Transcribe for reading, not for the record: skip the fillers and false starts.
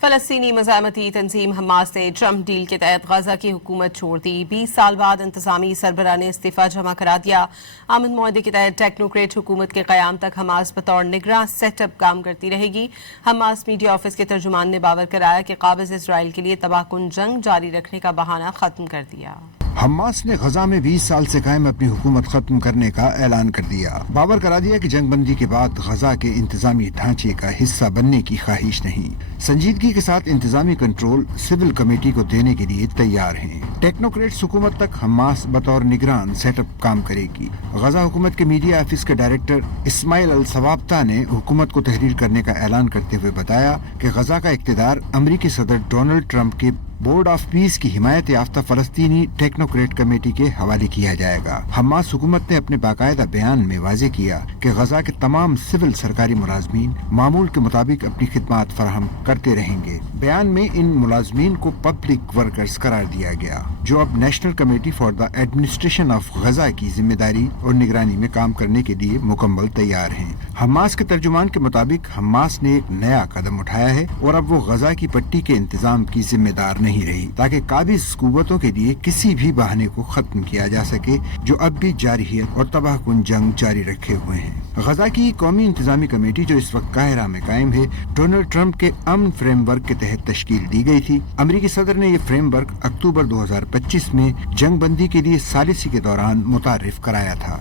فلسطینی مزاحمتی تنظیم حماس نے ٹرمپ ڈیل کے تحت غزہ کی حکومت چھوڑ دی۔ 20 سال بعد انتظامی سربراہ نے استعفیٰ جمع کرا دیا۔ آمد معاہدے کے تحت ٹیکنوکریٹ حکومت کے قیام تک حماس بطور نگراں سیٹ اپ کام کرتی رہے گی۔ حماس میڈیا آفس کے ترجمان نے باور کرایا کہ قابض اسرائیل کے لیے تباہ کن جنگ جاری رکھنے کا بہانہ ختم کر دیا۔ حماس نے غزہ میں 20 سال سے قائم اپنی حکومت ختم کرنے کا اعلان کر دیا۔ باور کرا دیا کہ جنگ بندی کے بعد غزہ کے انتظامی ڈھانچے کا حصہ بننے کی خواہش نہیں۔ سنجیدگی کے ساتھ انتظامی کنٹرول سول کمیٹی کو دینے کے لیے تیار ہیں۔ ٹیکنوکریٹس حکومت تک حماس بطور نگران سیٹ اپ کام کرے گی۔ غزہ حکومت کے میڈیا آفس کے ڈائریکٹر اسماعیل الصوابطہ نے حکومت کو تحلیل کرنے کا اعلان کرتے ہوئے بتایا کہ غزہ کا اقتدار امریکی صدر ڈونلڈ ٹرمپ کے بورڈ آف پیس کی حمایت یافتہ فلسطینی ٹیکنوکریٹ کمیٹی کے حوالے کیا جائے گا۔ حماس حکومت نے اپنے باقاعدہ بیان میں واضح کیا کہ غزہ کے تمام سول سرکاری ملازمین معمول کے مطابق اپنی خدمات فراہم کرتے رہیں گے۔ بیان میں ان ملازمین کو پبلک ورکرز قرار دیا گیا جو اب national committee for the administration of Gaza کی ذمہ داری اور نگرانی میں کام کرنے کے لیے مکمل تیار ہیں۔ حماس کے ترجمان کے مطابق حماس نے ایک نیا قدم اٹھایا ہے اور اب وہ غزہ کی پٹی کے انتظام کی ذمہ دار نہیں رہی تاکہ قابض قوتوں کے لیے کسی بھی بہانے کو ختم کیا جا سکے جو اب بھی جارحیت اور تباہ کن جنگ جاری رکھے ہوئے ہیں۔ غزہ کی قومی انتظامی کمیٹی جو اس وقت قاہرہ میں قائم ہے، ڈونلڈ ٹرمپ کے امن فریم ورک کے تحت تشکیل دی گئی تھی۔ امریکی صدر نے یہ فریم ورک اکتوبر 2025 میں جنگ بندی کے لیے ثالثی کے دوران متعارف کرایا تھا۔